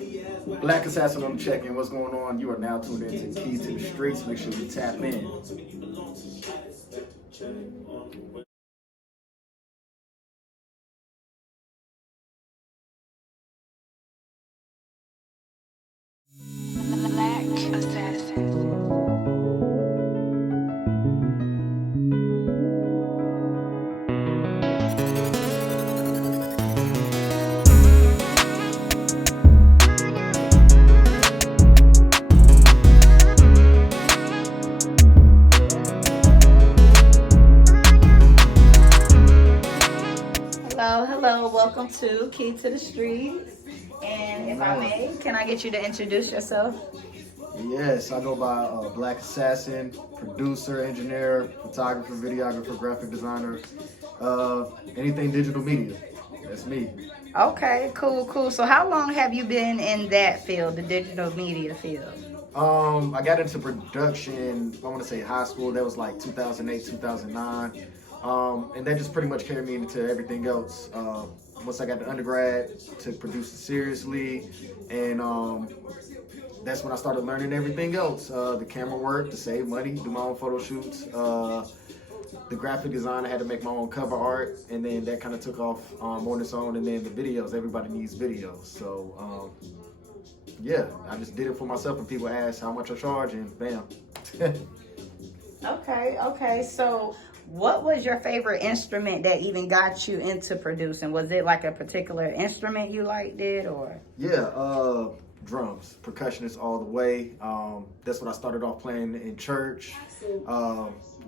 Blk.Assassin on the check-in. What's going on? You are now tuned into Keys to the Streets. Make sure you tap in. Blk.Assassin. Hello, welcome to Key to the Streets. And if I may, can I get you to introduce yourself? Yes, I go by Blk.Assassin, producer, engineer, photographer, videographer, graphic designer, anything digital media. That's me. Okay, cool. So how long have you been in that field, the digital media field? I got into production, I want to say high school. That was like 2008, 2009. And that just pretty much carried me into everything else. Once I got to undergrad, took producing seriously, and that's when I started learning everything else. The camera work, to save money, do my own photo shoots. The graphic design, I had to make my own cover art, and then that kind of took off on its own. And then the videos, everybody needs videos. So yeah, I just did it for myself, and people asked how much I charge, and bam. Okay. So what was your favorite instrument that even got you into producing? Was it like a particular instrument you liked it, or? Yeah, drums, percussionist all the way. That's what I started off playing in church.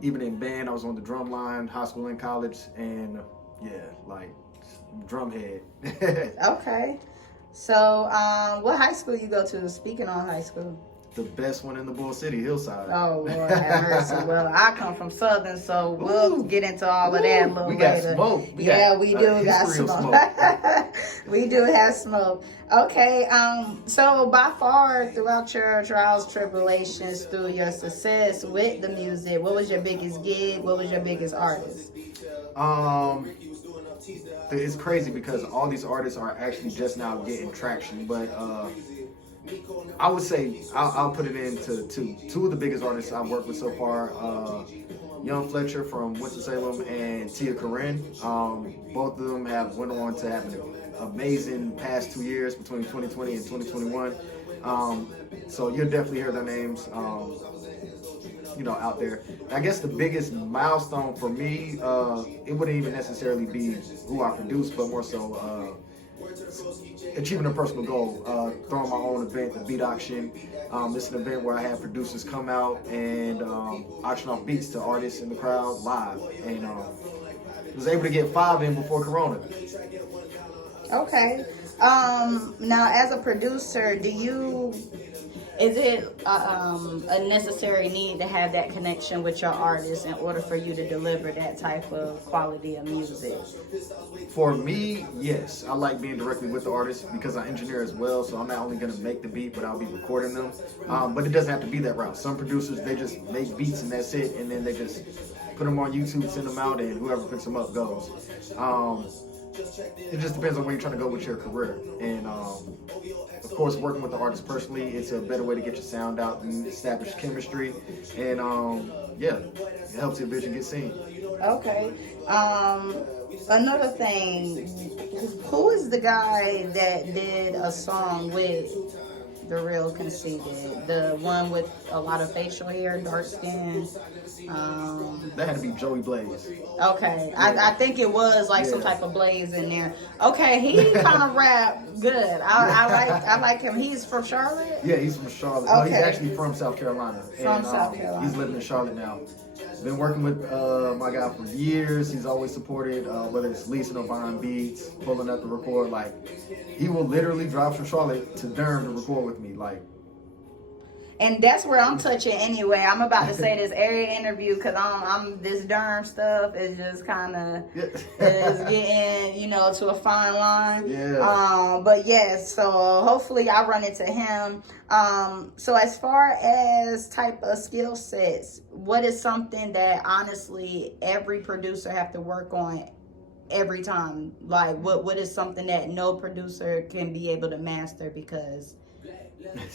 Even in band, I was on the drum line, high school and college, and yeah, like drum head. Okay. So what high school you go to? Speaking on high school. The best one in the Bull City, Hillside. Oh, Lord have mercy. Well, I come from Southern, so we'll get into all of that a little we got later. Smoke. We do got smoke. We do have smoke. Okay, so by far throughout your trials, tribulations, through your success with the music, what was your biggest gig? What was your biggest artist? It's crazy because all these artists are actually just now getting traction, but I would say I'll put it into two of the biggest artists I've worked with so far. Young Fletcher from Winston-Salem and Tia Corinne. Both of them have went on to have an amazing past 2 years between 2020 and 2021. So you'll definitely hear their names, out there. I guess the biggest milestone for me, it wouldn't even necessarily be who I produced, but more so achieving a personal goal, throwing my own event, the Beat Auction. It's an event where I have producers come out and auction off beats to artists in the crowd live, and was able to get 5 in before Corona. Okay. Now, as a producer, is it a necessary need to have that connection with your artist in order for you to deliver that type of quality of music? For me, yes. I like being directly with the artist because I engineer as well, so I'm not only going to make the beat, but I'll be recording them. But it doesn't have to be that route. Some producers, they just make beats and that's it, and then they just put them on YouTube, send them out, and whoever picks them up goes. It just depends on where you're trying to go with your career. And of course, working with the artist personally, it's a better way to get your sound out and establish chemistry. And yeah, it helps your vision get seen. Okay. Another thing, who is the guy that did a song with The Real Conceited? The one with a lot of facial hair, dark skin? That had to be Joey Blaze. Okay, I think it was like some type of Blaze in there. Okay, he kind of rap good. I like him. He's from Charlotte? Yeah, he's from Charlotte. Okay. No, he's actually from South Carolina. From South Carolina. He's living in Charlotte now. Been working with my guy for years. He's always supported, whether it's leasing or buying beats, pulling up to record. Like, he will literally drive from Charlotte to Durham to record with me. Like, and that's where I'm touching anyway. I'm about to say this every interview because I'm this Durham stuff is just kind of is getting to a fine line. Yeah. But yes, so hopefully I run into him. So as far as type of skill sets, what is something that honestly every producer have to work on every time? Like, what is something that no producer can be able to master, because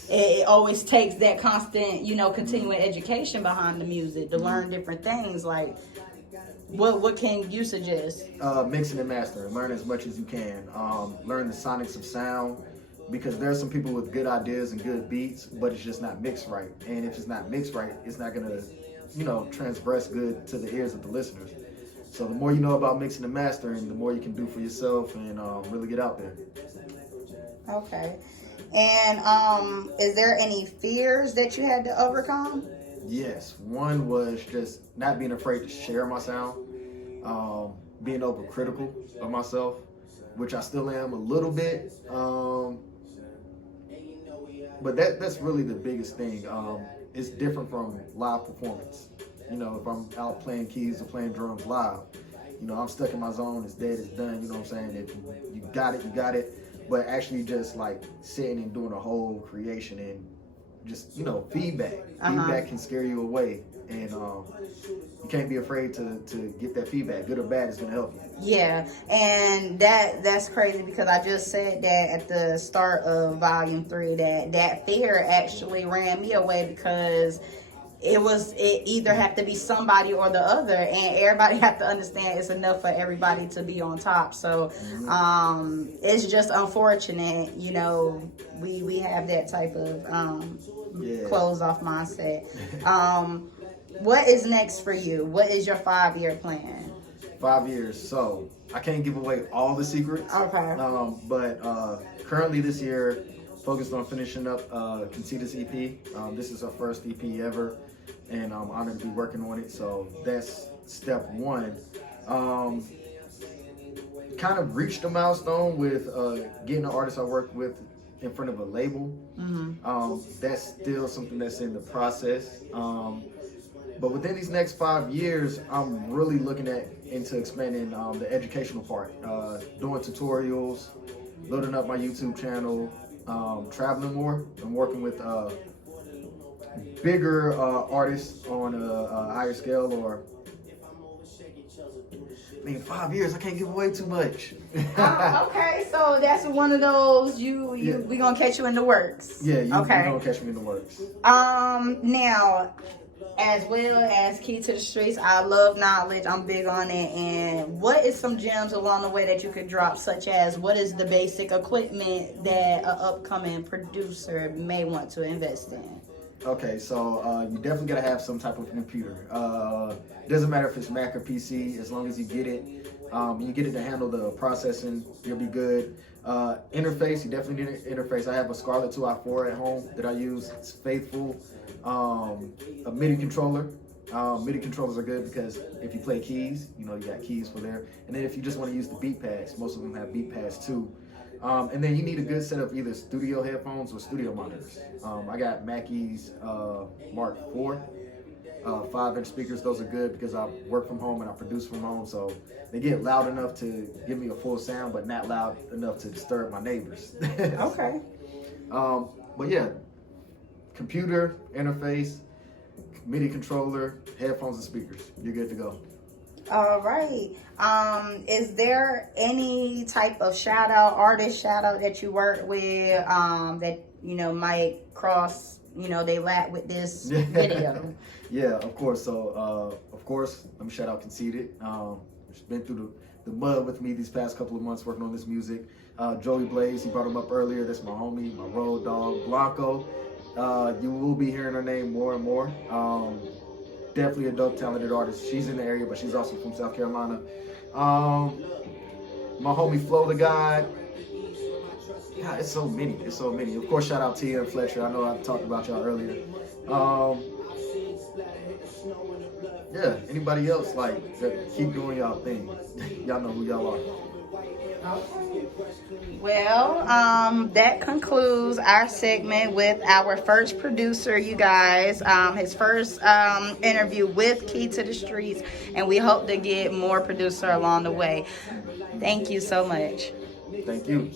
it always takes that constant, continuing education behind the music to learn different things. Like, what can you suggest? Mixing and mastering. Learn as much as you can. Learn the sonics of sound, because there are some people with good ideas and good beats, but it's just not mixed right. And if it's not mixed right, it's not gonna, transgress good to the ears of the listeners. So the more you know about mixing and mastering, the more you can do for yourself and really get out there. Okay. And is there any fears that you had to overcome? Yes. One was just not being afraid to share my sound, being overcritical of myself, which I still am a little bit. But that's really the biggest thing. It's different from live performance. If I'm out playing keys or playing drums live, I'm stuck in my zone. It's dead, it's done. You know what I'm saying? If you got it, you got it. But actually just like sitting and doing a whole creation and just, feedback. Feedback can scare you away. And you can't be afraid to get that feedback. Good or bad, it's going to help you. Yeah, and that's crazy, because I just said that at the start of Volume 3, that fear actually ran me away, because it either have to be somebody or the other, and everybody have to understand it's enough for everybody to be on top. So it's just unfortunate, we have that type of closed off mindset. What is next for you? What is your 5-year plan? 5 years. So I can't give away all the secrets. Okay. But currently this year, focused on finishing up Conceited EP. This is our first EP ever, and I'm honored to be working on it. So that's step one. Kind of reached a milestone with getting the artist I work with in front of a label. That's still something that's in the process. But within these next 5 years, I'm really looking into expanding the educational part, doing tutorials, loading up my YouTube channel, traveling more. I'm working with bigger artists on a higher scale, or 5 years, I can't give away too much. Okay, so that's one of those we gonna catch you in the works. Yeah, you gonna catch me in the works. Now, as well as Key to the Streets, I love knowledge. I'm big on it. And what is some gems along the way that you could drop, such as what is the basic equipment that an upcoming producer may want to invest in? Okay, so you definitely gotta have some type of computer. Doesn't matter if it's Mac or PC, as long as you get it to handle the processing, you'll be good. Interface, you definitely need an interface. I have a Scarlett 2i4 at home that I use. It's faithful. A MIDI controller. MIDI controllers are good because if you play keys, you got keys for there. And then if you just want to use the beat pads, most of them have beat pads too. And then you need a good set of either studio headphones or studio monitors. I got Mackey's Mark IV 5-inch speakers. Those are good because I work from home and I produce from home, so they get loud enough to give me a full sound, but not loud enough to disturb my neighbors. Okay. But yeah, computer, interface, MIDI controller, headphones and speakers. You're good to go. All right. Is there any type of artist shout out that you work with that might cross they lap with this video? Yeah, of course. So of course, let me shout out Conceited. She's been through the mud with me these past couple of months working on this music. Joey Blaze, he brought him up earlier. That's my homie, my road dog, Blanco. You will be hearing her name more and more. Definitely a dope, talented artist. She's in the area, but she's also from South Carolina. My homie Flo the God. God, it's so many. It's so many. Of course, shout out Tia and Fletcher. I know I talked about y'all earlier. Yeah, anybody else keep doing y'all thing. Y'all know who y'all are. Well, that concludes our segment with our first producer, you guys. His first interview with Key to the Streets, and we hope to get more producer along the way. Thank you so much. Thank you.